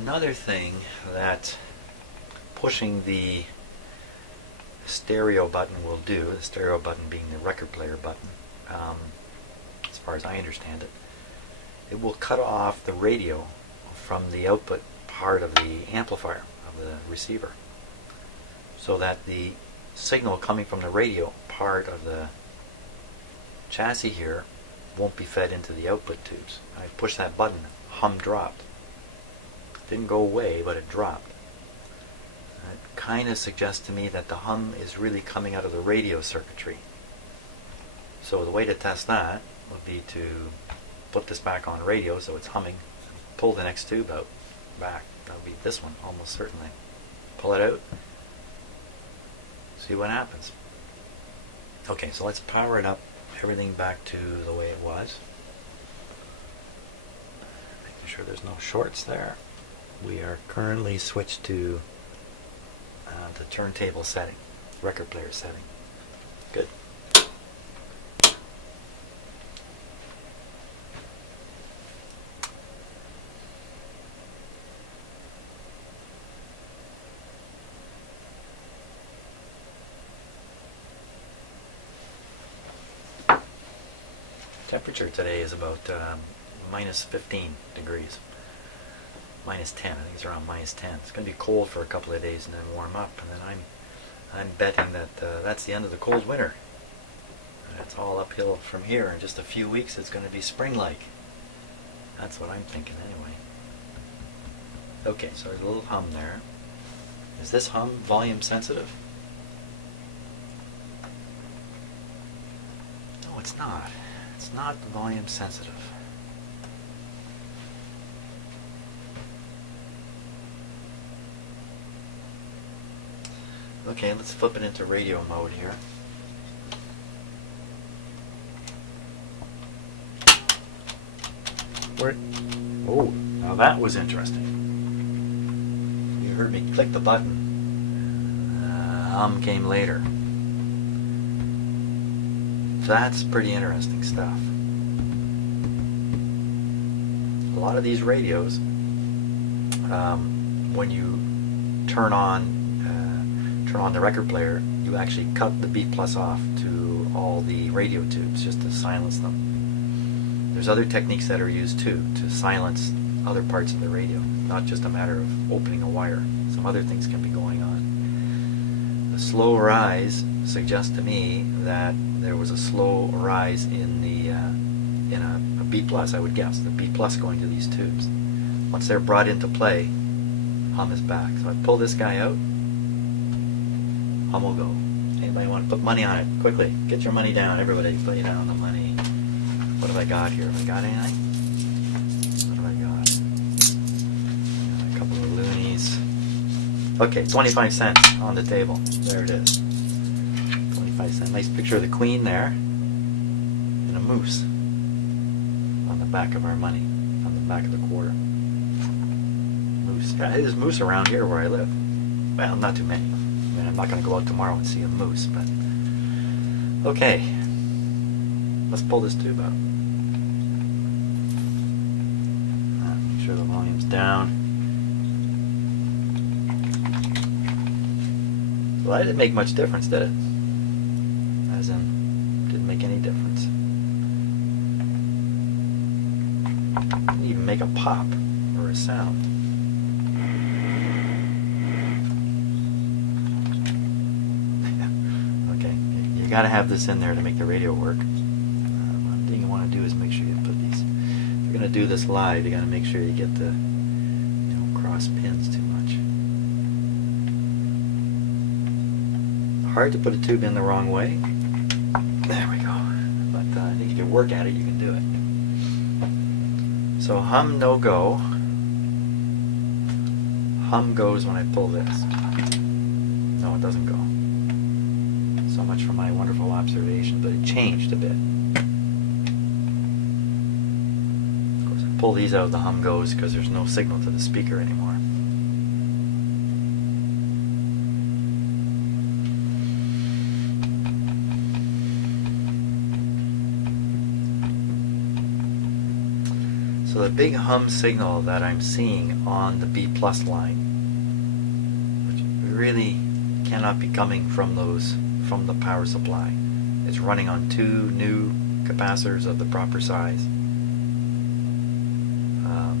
Another thing that pushing the stereo button will do, the stereo button being the record player button, as far as I understand it, it will cut off the radio from the output part of the amplifier, of the receiver, so that the signal coming from the radio part of the chassis here won't be fed into the output tubes. I pushed that button, hum dropped. It didn't go away, but it dropped. It kind of suggests to me that the hum is really coming out of the radio circuitry. So the way to test that would be to put this back on radio so it's humming, pull the next tube out, back. That would be this one, almost certainly. Pull it out, see what happens. Okay, so let's power it up, everything back to the way it was. Making sure there's no shorts there. We are currently switched to the turntable setting, record player setting. Good. Temperature today is about minus 15 degrees. Minus 10, I think it's around minus 10. It's going to be cold for a couple of days and then warm up, and then I'm betting that that's the end of the cold winter. It's all uphill from here. In just a few weeks it's going to be spring-like. That's what I'm thinking anyway. Okay, so there's a little hum there. Is this hum volume sensitive? No, it's not. It's not volume sensitive. Okay, let's flip it into radio mode here. Oh, now that was interesting. You heard me click the button. Hum came later. That's pretty interesting stuff. A lot of these radios, when you turn on the record player, you actually cut the B plus off to all the radio tubes just to silence them. There's other techniques that are used too to silence other parts of the radio, not just a matter of opening a wire. Some other things can be going on. The slow rise suggests to me that there was a slow rise in the in a B plus, I would guess, the B plus going to these tubes. Once they're brought into play, hum is back. So I pull this guy out, hum will go. Anybody want to put money on it? Quickly, get your money down, everybody, put down the money. What have I got here? Have I got anything? What have I got? Got a couple of loonies. Okay, 25 cents on the table. There it is. 25 cents. Nice picture of the Queen there. And a moose on the back of our money, on the back of the quarter. Moose. Yeah, there's moose around here where I live. Well, not too many. I mean, I'm not going to go out tomorrow and see a moose, but okay. Let's pull this tube out. Make sure the volume's down. Well, that didn't make much difference, did it? As in, didn't make any difference. Didn't even make a pop or a sound. Okay, you gotta have this in there to make the radio work. One thing you want to do is make sure you put these. If you're gonna do this live, you gotta make sure you get the don't cross pins too much. Hard to put a tube in the wrong way. There we go. But I think if you work at it, you can do it. So hum no go. Hum goes when I pull this. No, it doesn't go. So much for my wonderful observation, but it changed a bit. Of course, I pull these out, the hum goes because there's no signal to the speaker anymore. So the big hum signal that I'm seeing on the B plus line, which really cannot be coming from the power supply. It's running on 2 new capacitors of the proper size.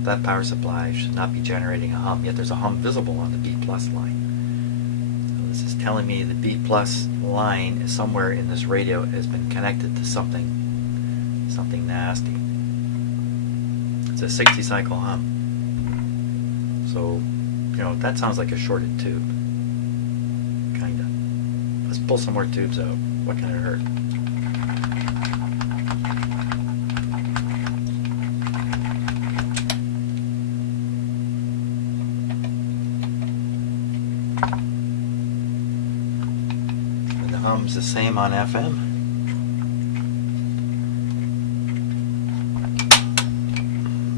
That power supply should not be generating a hum, yet there's a hum visible on the B plus line. So this is telling me the B plus line is somewhere in this radio, has been connected to something nasty. It's a 60 cycle hum. So, you know, that sounds like a shorted tube. Kinda. Let's pull some more tubes out. What can it hurt? And the hum's the same on FM.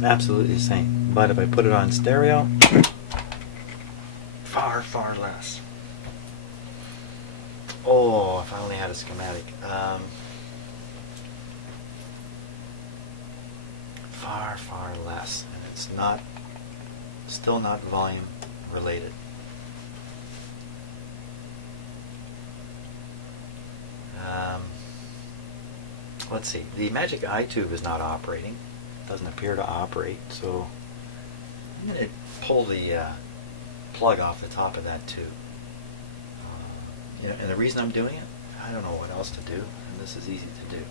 Absolutely the same. But if I put it on stereo, far, far less. Oh, if I only had a schematic. Far, far less. And it's not, still not volume related. Let's see. The Magic Eye tube is not operating. Doesn't appear to operate, so I'm going to pull the plug off the top of that tube. You know, and the reason I'm doing it, I don't know what else to do, and this is easy to do.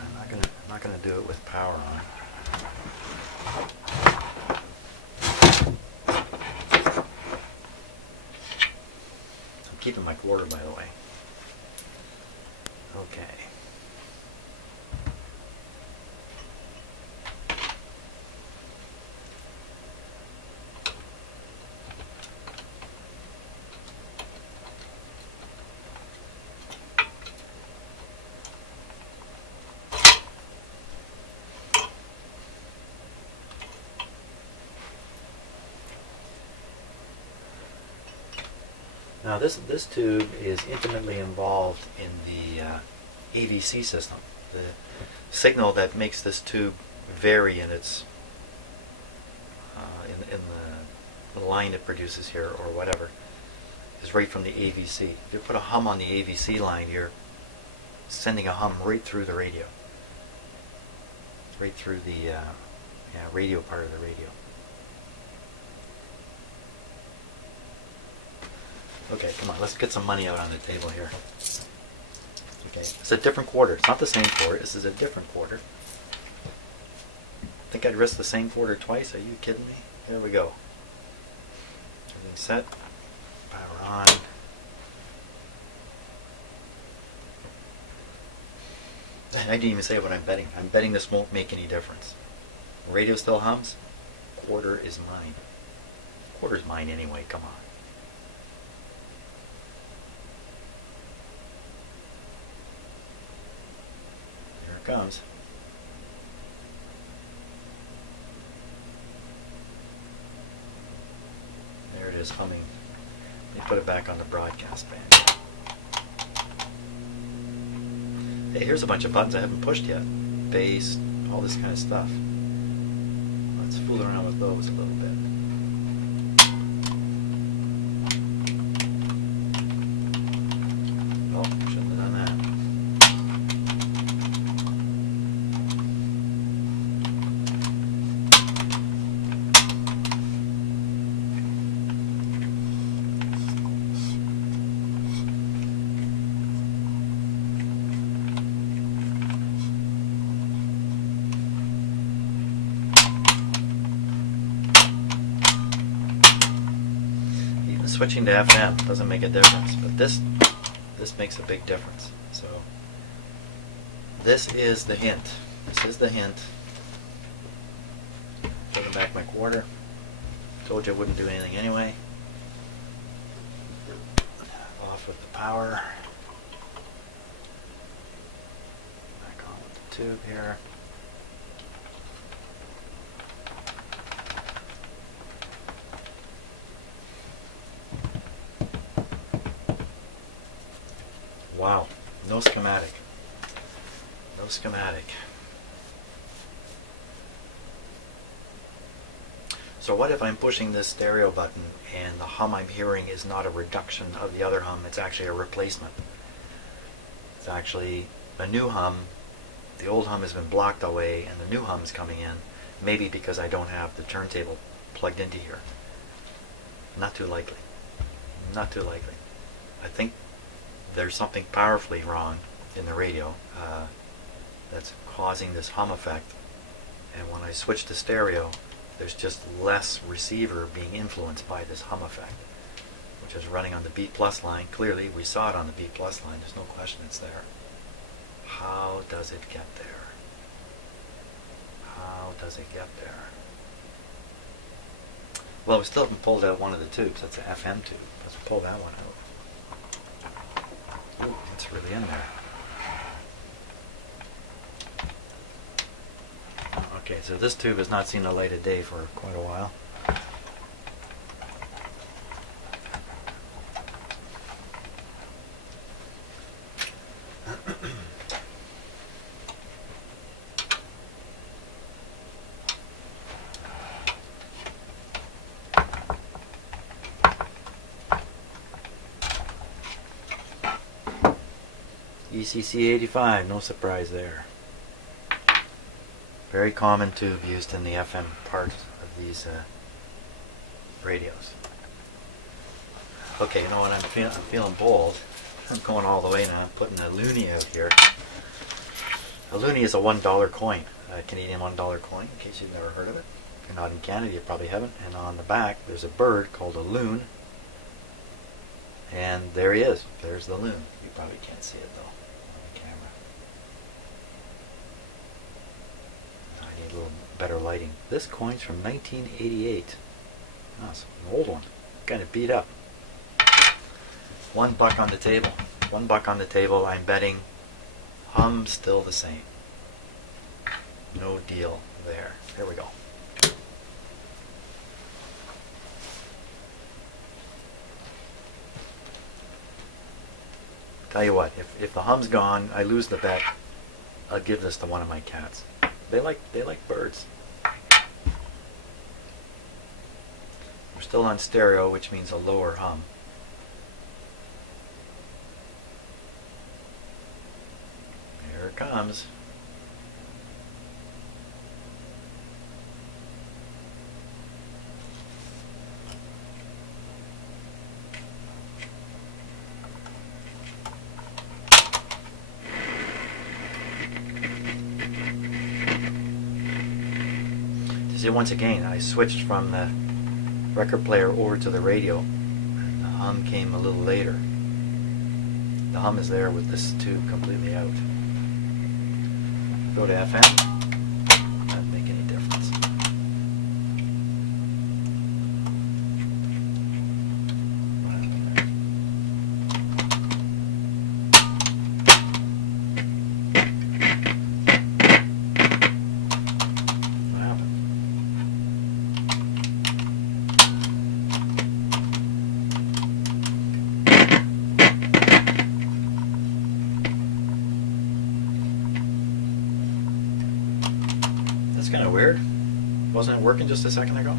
I'm not gonna do it with power on. I'm keeping my quarter, by the way. Okay. Now this tube is intimately involved in the AVC system. The signal that makes this tube vary in its in the line it produces here, or whatever, is right from the AVC. If you put a hum on the AVC line, you're sending a hum right through the radio, right through the radio part of the radio. Okay, come on, let's get some money out on the table here. Okay, it's a different quarter. It's not the same quarter. This is a different quarter. Think I'd risk the same quarter twice? Are you kidding me? There we go. Everything set. Power on. I didn't even say what I'm betting. I'm betting this won't make any difference. Radio still hums. Quarter is mine. Quarter's mine anyway, come on. Comes. There it is, humming. Let me put it back on the broadcast band. Hey, here's a bunch of buttons I haven't pushed yet. Bass, all this kind of stuff. Let's fool around with those a little bit. Oh, shouldn't have done that. Switching to FM doesn't make a difference, but this makes a big difference. So this is the hint. This is the hint. Putting back my quarter. Told you I wouldn't do anything anyway. Off with the power. Back on with the tube here. Wow, no schematic. No schematic. So what if I'm pushing this stereo button and the hum I'm hearing is not a reduction of the other hum, it's actually a replacement. It's actually a new hum. The old hum has been blocked away and the new hum is coming in, maybe because I don't have the turntable plugged into here. Not too likely. Not too likely. I think there's something powerfully wrong in the radio that's causing this hum effect, and when I switch to stereo, there's just less receiver being influenced by this hum effect, which is running on the B plus line. Clearly, we saw it on the B plus line. There's no question it's there. How does it get there? How does it get there? Well, we still haven't pulled out one of the tubes. That's an FM tube. Let's pull that one out. Ooh, it's really in there. Okay, so this tube has not seen the light of day for quite a while. ECC 85, no surprise there. Very common tube used in the FM part of these radios. Okay, you know what, I'm feeling bold. I'm going all the way now. I'm putting a loonie out here. A loonie is a $1 coin, a Canadian $1 coin, in case you've never heard of it. If you're not in Canada, you probably haven't. And on the back, there's a bird called a loon. And there he is. There's the loon. You probably can't see it though on the camera. I need a little better lighting. This coin's from 1988. Oh, it's an old one. Kind of beat up. $1 on the table. $1 on the table. I'm betting hum's still the same. No deal there. There we go. Tell you what, if the hum's gone, I lose the bet. I'll give this to one of my cats. They like birds. We're still on stereo, which means a lower hum. Here it comes. See, once again, I switched from the record player over to the radio. The hum came a little later. The hum is there with this tube completely out. Go to FM. Doesn't make any difference. That's kind of weird. Wasn't it working just a second ago?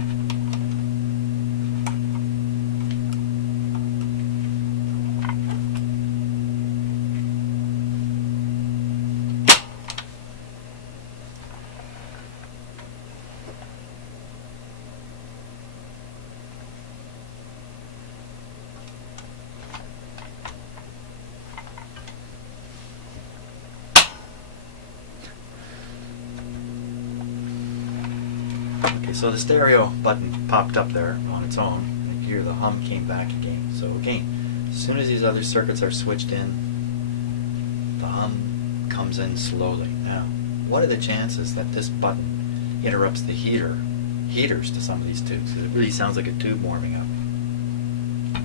Okay, so the stereo button popped up there on its own, and here the hum came back again. So again, as soon as these other circuits are switched in, the hum comes in slowly. Now, what are the chances that this button interrupts the heaters to some of these tubes? It really sounds like a tube warming up.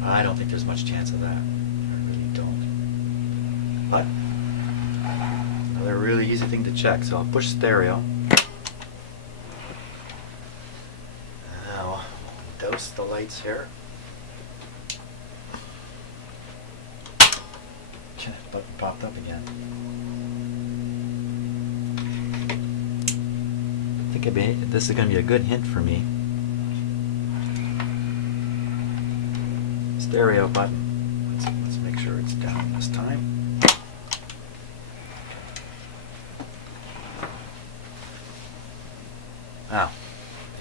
I don't think there's much chance of that. I really don't. But another really easy thing to check. So I'll push stereo. Douse the lights here. Button popped up again. I think this is going to be a good hint for me. stereo button. Let's make sure it's down this time. Now,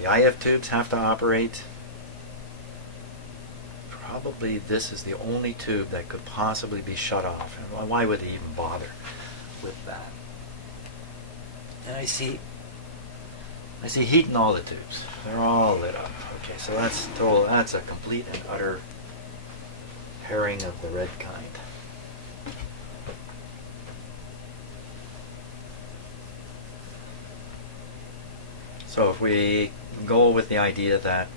the IF tubes have to operate. Probably this is the only tube that could possibly be shut off. And why would they even bother with that? And I see heat in all the tubes. They're all lit up. Okay, so that's a complete and utter herring of the red kind. So if we go with the idea that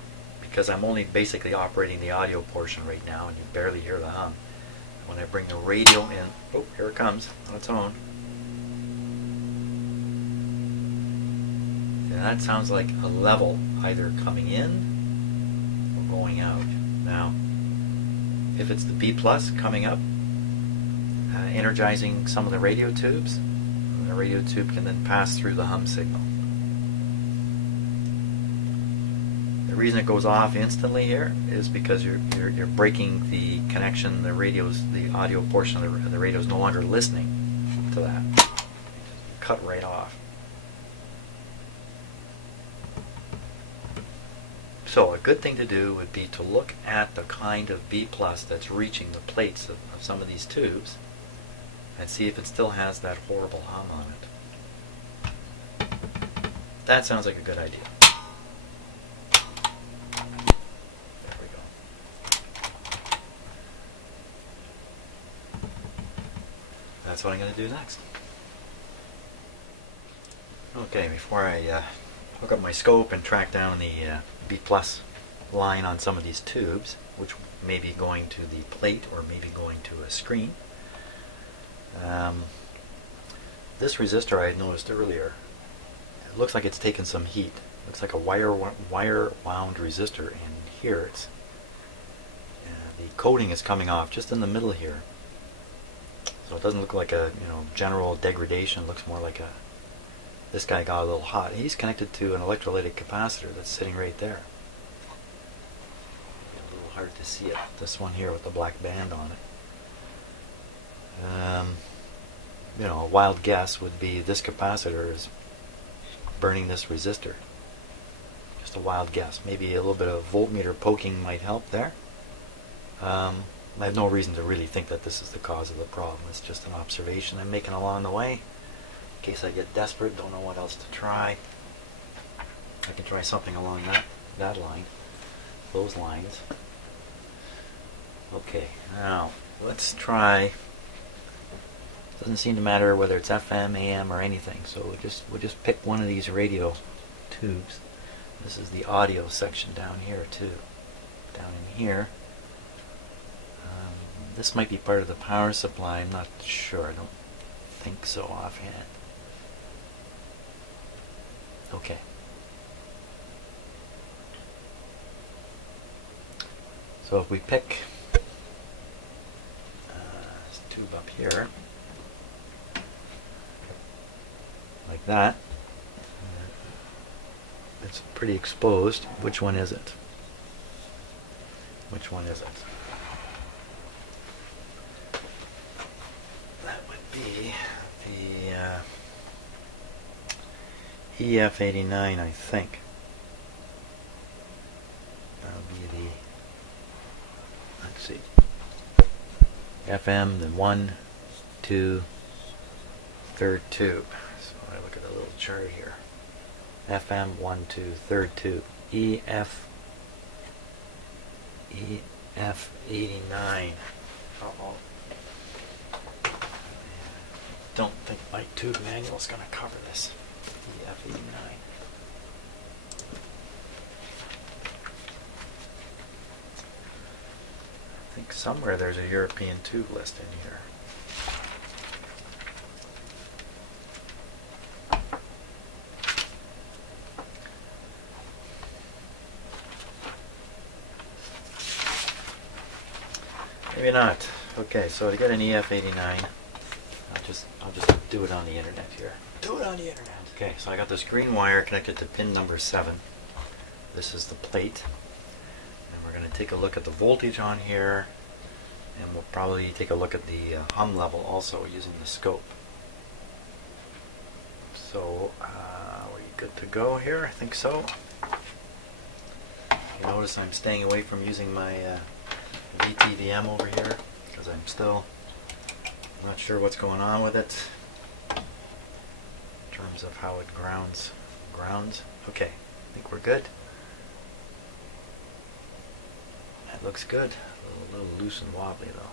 because I'm only basically operating the audio portion right now and you barely hear the hum, when I bring the radio in, oh, here it comes on its own. And that sounds like a level either coming in or going out. Now, if it's the B plus coming up, energizing some of the radio tubes, the radio tube can then pass through the hum signal. The reason it goes off instantly here is because you're breaking the connection. The audio portion of the radio is no longer listening to that. Cut right off. So a good thing to do would be to look at the kind of B plus that's reaching the plates of some of these tubes and see if it still has that horrible hum on it. That sounds like a good idea. There we go. That's what I'm going to do next. Okay, before I hook up my scope and track down the B plus line on some of these tubes, which may be going to the plate or maybe going to a screen. This resistor I had noticed earlier, it looks like it's taken some heat. It looks like a wire wound resistor, and here it's the coating is coming off just in the middle here. So it doesn't look like a general degradation. It looks more like this guy got a little hot. He's connected to an electrolytic capacitor that's sitting right there. A little hard to see it. This one here with the black band on it. A wild guess would be this capacitor is burning this resistor. Just a wild guess. Maybe a little bit of voltmeter poking might help there. I have no reason to really think that this is the cause of the problem. It's just an observation I'm making along the way. In case I get desperate, don't know what else to try. I can try something along that line, those lines. Okay, now let's try. Doesn't seem to matter whether it's FM, AM, or anything. So we'll just pick one of these radio tubes. This is the audio section down here too. Down in here. This might be part of the power supply. I'm not sure. I don't think so offhand. Okay. So if we pick this tube up here, like that, it's pretty exposed. Which one is it? Which one is it? That would be the EF89, I think. That would be the, let's see, FM, then 1, 2, third tube. So I look at the little chart here. FM, 1, 2, third tube. EF89. Uh-oh. Don't think my tube manual is going to cover this. EF89. I think somewhere there's a European tube list in here. Maybe not. Okay, so to get an EF89, I'll just do it on the internet here. Do it on the internet. Okay, so I got this green wire connected to pin number 7. This is the plate. And we're going to take a look at the voltage on here, and we'll probably take a look at the hum level also using the scope. So are we good to go here? I think so. You notice I'm staying away from using my VTVM over here because I'm still not sure what's going on with it in terms of how it grounds. Okay, I think we're good. That looks good. A little loose and wobbly though.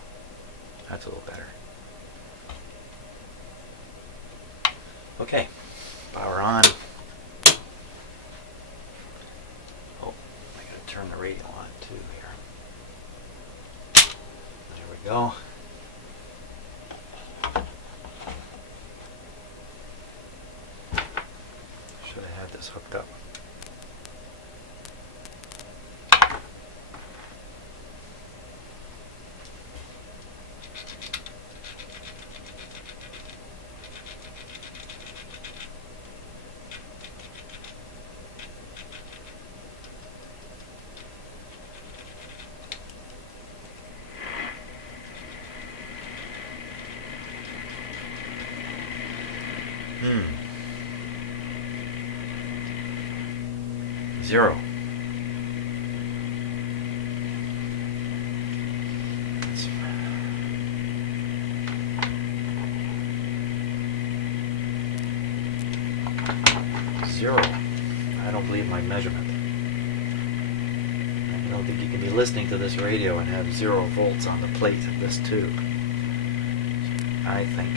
That's a little better. Okay, power on. Oh, I gotta turn the radio on too here. There we go. Should have had this hooked up. Zero. Zero. I don't believe my measurement. I don't think you can be listening to this radio and have 0 volts on the plate of this tube. I think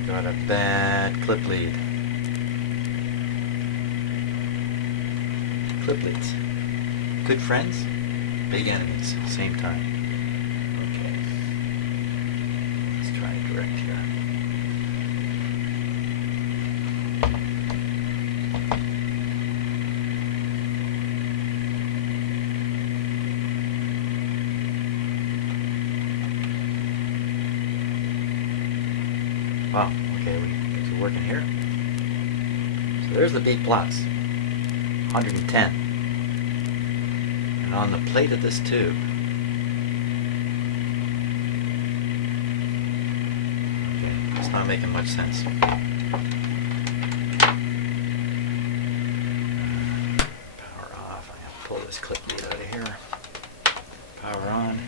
you got a bad clip lead. Clip leads. Good friends, big enemies at the same time. Okay. Let's try it direct here. Wow, okay, things are working here. So there's the B plus. 110. And on the plate of this tube, okay, it's not making much sense. Power off. I'm going to pull this clip lead out of here. Power on.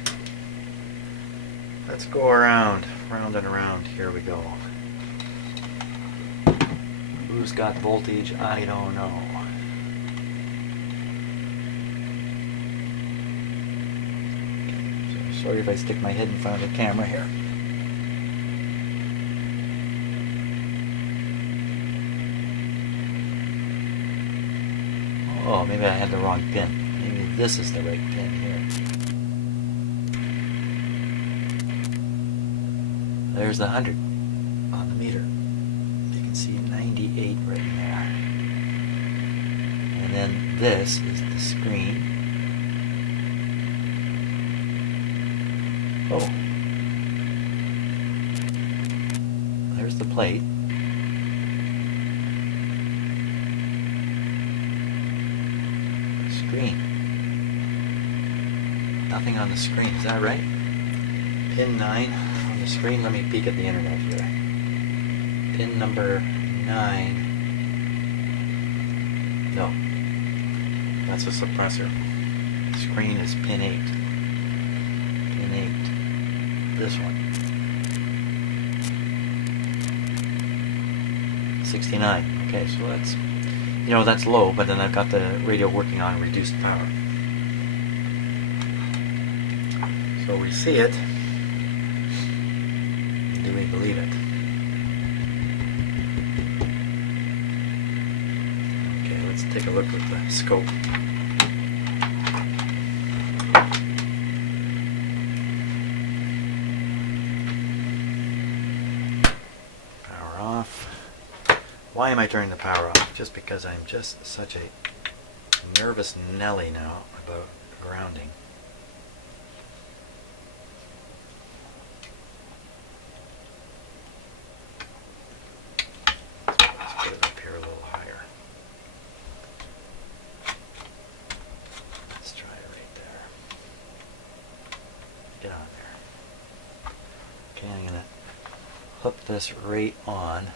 Let's go around, round and around. Here we go. Who's got voltage? I don't know. Sorry if I stick my head in front of the camera here. Oh, maybe I had the wrong pin. Maybe this is the right pin here. There's the 100 on the meter. You can see 98 right there. And then this is the screen. Oh, there's the plate. Screen. Nothing on the screen, is that right? Pin 9 on the screen. Let me peek at the internet here. Pin number 9. No, that's a suppressor. Screen is pin 8. Pin 8. This one. 69. Okay, so that's, you know, that's low, but then I've got the radio working on reduced power. So we see it. Do we believe it? Okay, let's take a look with the scope. Why am I turning the power off? Just because I'm just such a nervous Nelly now about grounding. Let's put it up here a little higher. this right on.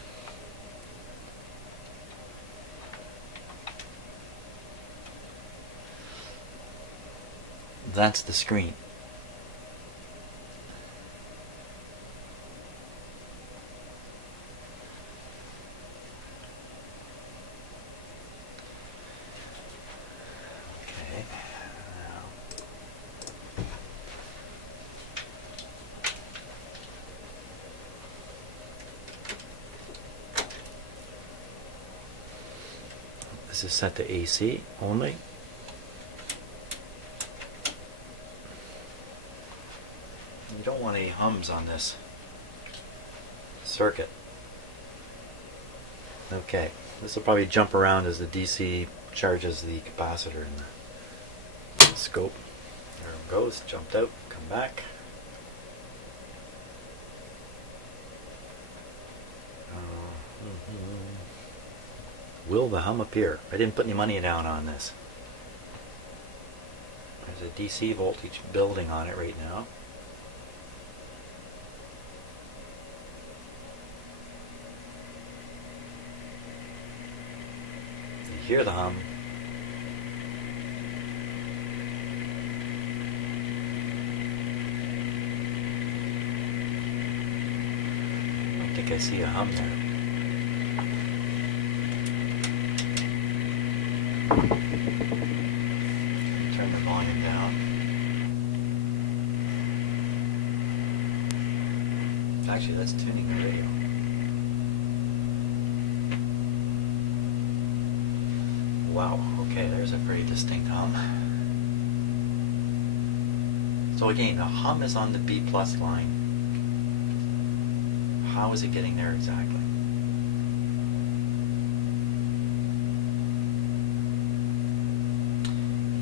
That's the screen. Okay. This is set to AC only. You don't want any hums on this circuit. Okay, this will probably jump around as the DC charges the capacitor in the scope. There it goes, jumped out, come back. Will the hum appear? I didn't put any money down on this. There's a DC voltage building on it right now. You hear the hum. I don't think I see a hum there. Turn the volume down. Actually, that's tuning the radio. Wow, okay, there's a very distinct hum. So again, the hum is on the B plus line. How is it getting there exactly?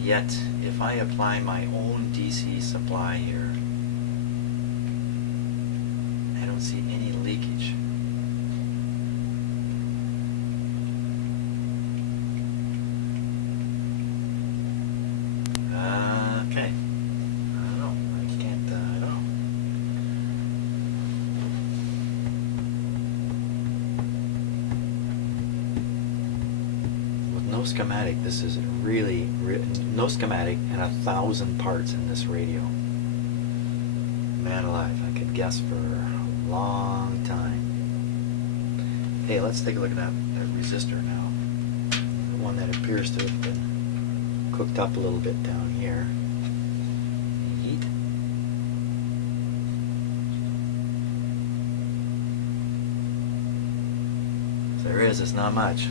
Yet, if I apply my own DC supply here, I don't see any leakage. Okay. I don't know. I can't, I don't know. With no schematic, this is really no schematic and 1,000 parts in this radio. Man alive, I could guess for a long time. Hey, let's take a look at that resistor now. The one that appears to have been cooked up a little bit down here. Heat. So there is, it's not much.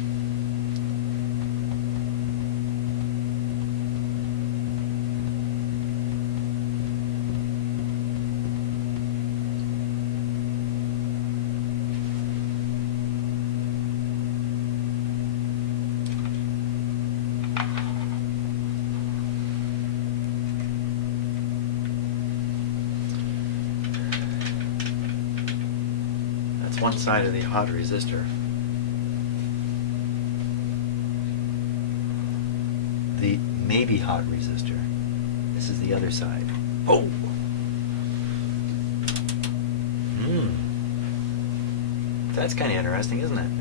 One side of the hot resistor. The maybe hot resistor. This is the other side. Oh! That's kind of interesting, isn't it?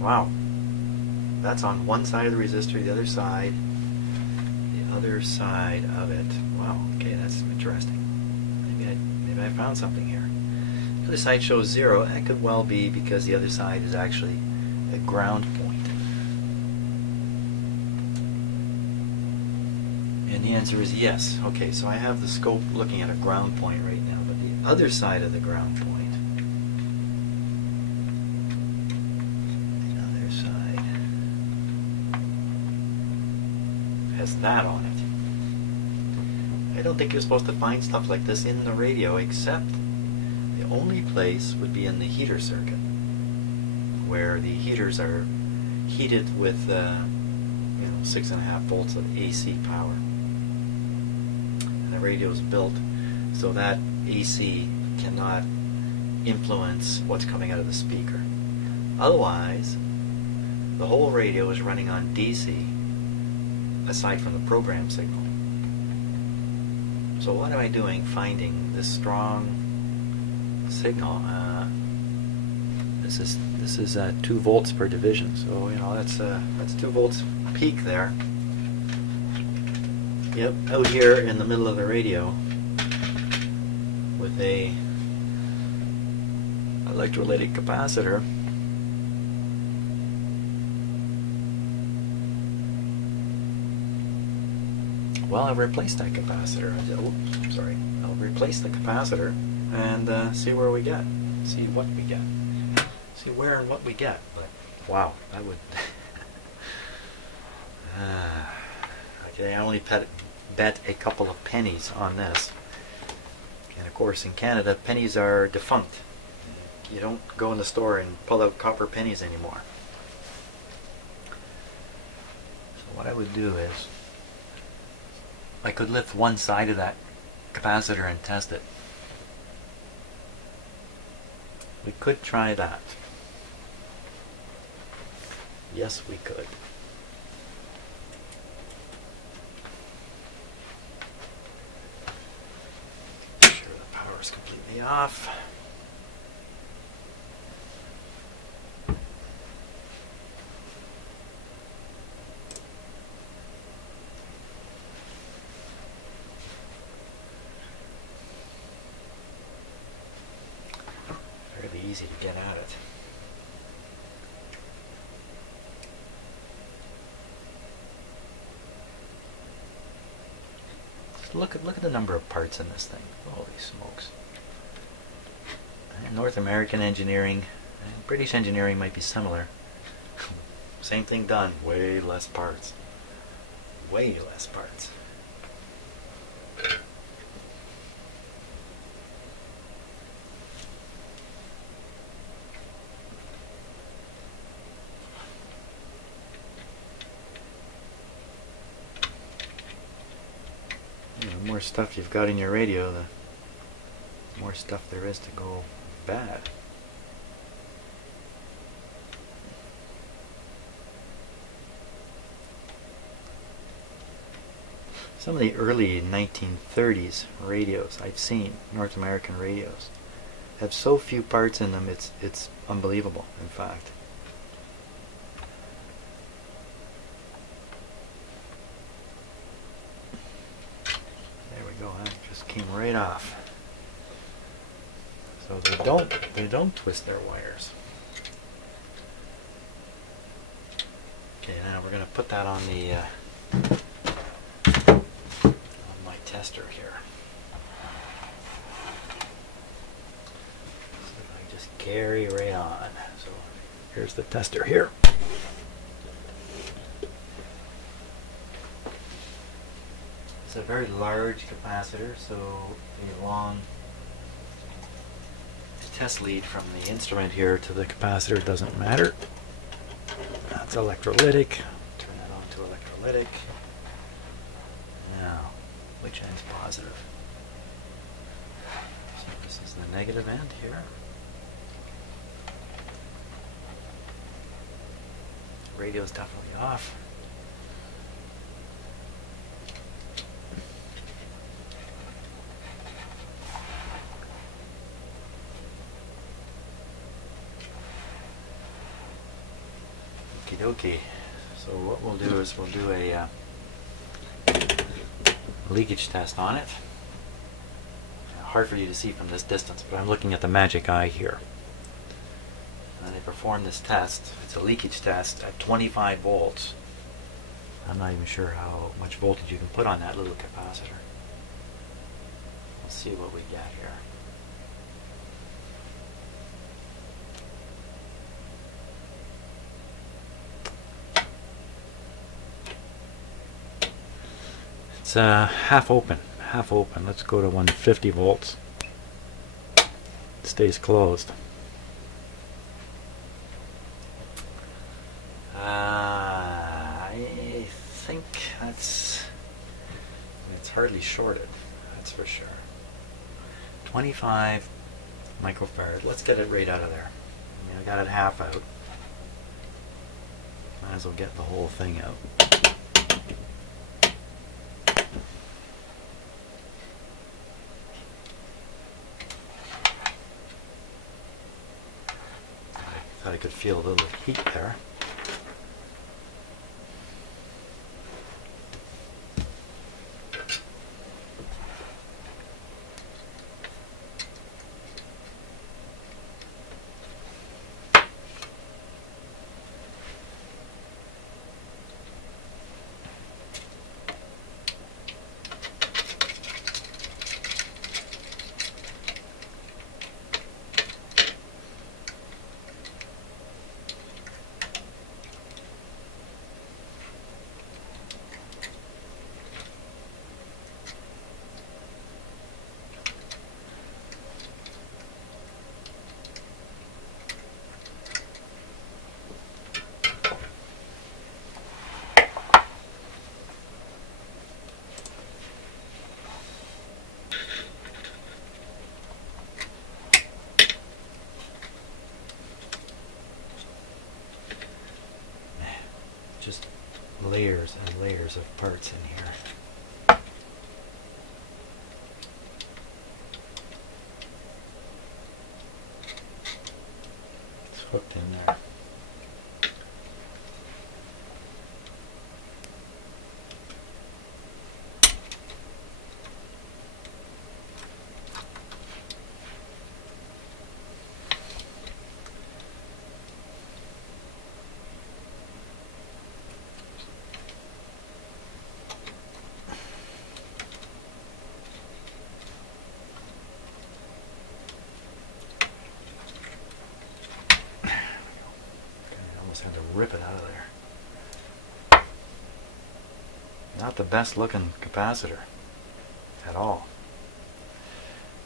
Wow. That's on one side of the resistor, the other side of it. Wow, okay, that's interesting. Maybe I found something here. The other side shows 0. That could well be because the other side is actually a ground point. And the answer is yes. Okay, so I have the scope looking at a ground point right now, but the other side of the ground point, the other side, has that on it. I don't think you're supposed to find stuff like this in the radio, except the only place would be in the heater circuit, where the heaters are heated with 6.5 volts of AC power. And the radio is built so that AC cannot influence what's coming out of the speaker. Otherwise, the whole radio is running on DC, aside from the program signal. So what am I doing finding this strong signal. This is 2 volts per division, so you know that's 2 volts peak there. Yep, out here in the middle of the radio with a electrolytic capacitor. Well, I've replaced that capacitor. Oops, sorry. I'll replace the capacitor and see where we get. See what we get. See where and what we get. But wow, that would. Okay, I only bet a couple of pennies on this. And of course, in Canada, pennies are defunct. You don't go in the store and pull out copper pennies anymore. So what I would do is, I could lift one side of that capacitor and test it. We could try that. Yes, we could. Make sure the power is completely off. Fairly easy to get at it. Look at the number of parts in this thing. Holy smokes. And North American engineering and British engineering might be similar. Same thing done, way less parts. Way less parts. The more stuff you've got in your radio, the more stuff there is to go bad. Some of the early 1930s radios I've seen, North American radios, have so few parts in them, it's unbelievable, in fact. That just came right off. So they don't twist their wires. Okay, now we're going to put that on the on my tester here. So I just carry right on. So here's the tester here. It's a very large capacitor, so the long test lead from the instrument here to the capacitor doesn't matter. That's electrolytic. Turn that on to electrolytic. Now, which end's positive? So this is the negative end here. Radio's definitely off. Okay, so what we'll do is we'll do a leakage test on it. Hard for you to see from this distance, but I'm looking at the magic eye here. And I perform this test. It's a leakage test at 25 volts. I'm not even sure how much voltage you can put on that little capacitor. Let's see what we get here. It's half open. Let's go to 150 volts. It stays closed. I think it's hardly shorted. That's for sure. 25 microfarad. Let's get it right out of there. I mean, I got it half out. Might as well get the whole thing out. could feel a little heat there. Just layers and layers of parts in here. It's hooked in there. Had to rip it out of there. Not the best looking capacitor at all.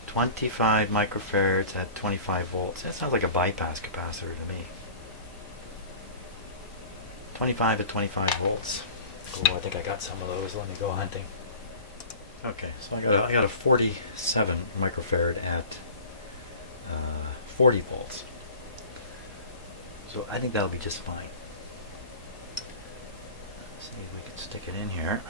25 microfarads at 25 volts. That sounds like a bypass capacitor to me. 25 at 25 volts. Oh, I think I got some of those. Let me go hunting. Okay, so I got a 47 microfarad at 40 volts. So I think that'll be just fine. Let's see if we can stick it in here.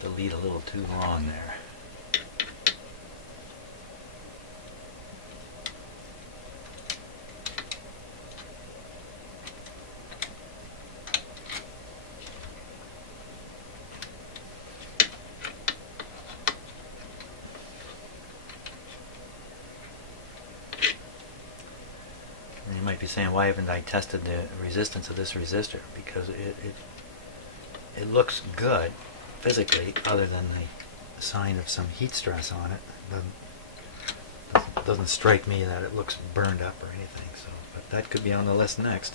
The lead a little too long there. You might be saying, why haven't I tested the resistance of this resistor? Because it looks good physically, other than the sign of some heat stress on it. Doesn't strike me that it looks burned up or anything. So, but that could be on the list next.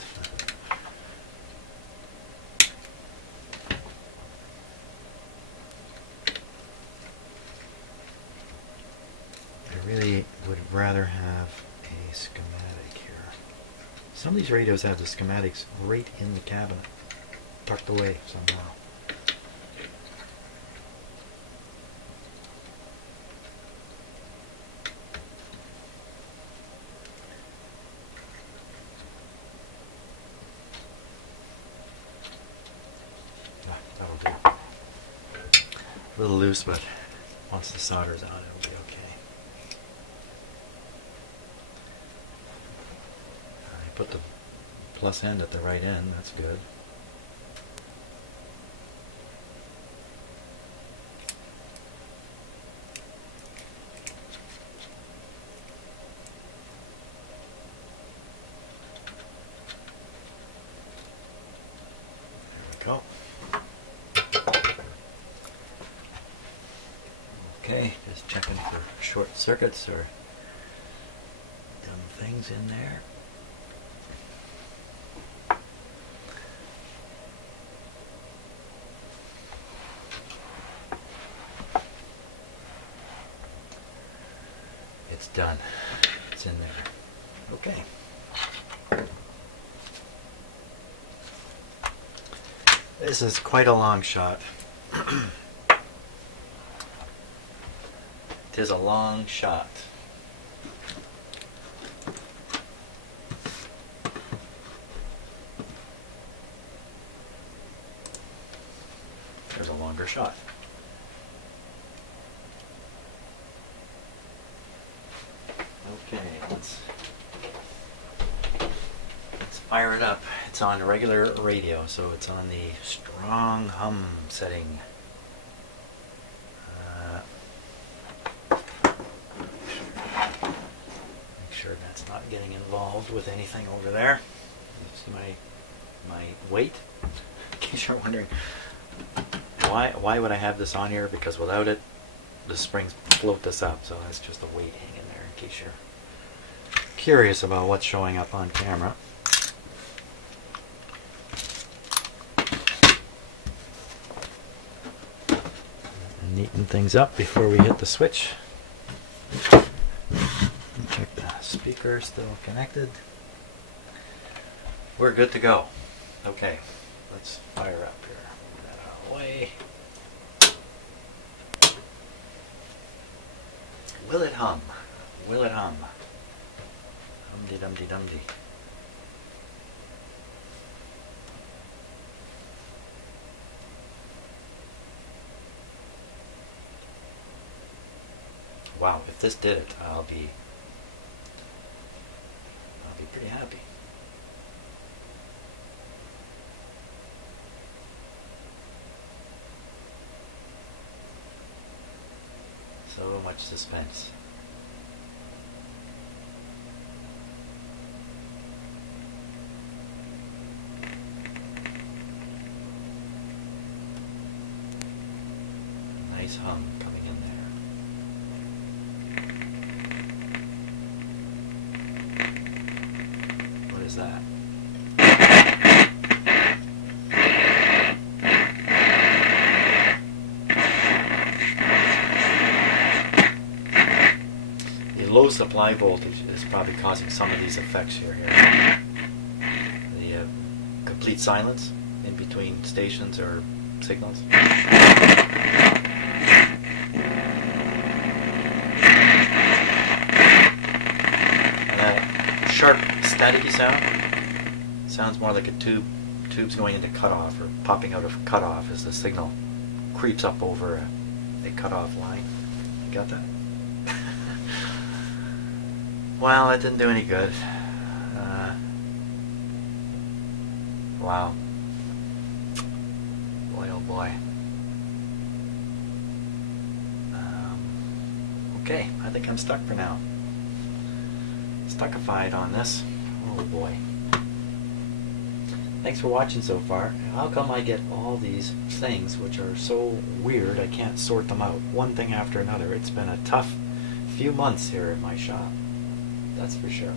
I really would rather have a schematic here. Some of these radios have the schematics right in the cabinet, tucked away somehow. That'll do. A little loose, but once the solder's on, it'll be okay. I put the plus end at the right end, that's good. There we go. Okay, just checking for short circuits or dumb things in there. It's done. It's in there. Okay. This is quite a long shot. It is a long shot. There's a longer shot. Okay, let's fire it up. It's on a regular radio, so it's on the strong hum setting. That's not getting involved with anything over there. You see my weight? In case you're wondering why would I have this on here? Because without it, the springs float this up. So that's just a weight hanging there. In case you're curious about what's showing up on camera. And neaten things up before we hit the switch. Check the speaker still connected. We're good to go. Okay, let's fire up here. Move that out of the way. Will it hum? Will it hum? Hum-de-dum-de-dum-de. Wow, if this did it, I'll be pretty happy. So much suspense. Nice hum coming in there. What is that? The low supply voltage is probably causing some of these effects here. The complete silence in between stations or signals. Sharp staticky sound sounds more like a tube's going into cutoff or popping out of cutoff as the signal creeps up over a cutoff line. You got that? Well, that didn't do any good. Wow. Boy, oh boy. Okay, I think I'm stuck for now. Stuckified on this. Oh boy. Thanks for watching so far. How come I get all these things which are so weird I can't sort them out one thing after another? It's been a tough few months here in my shop. That's for sure.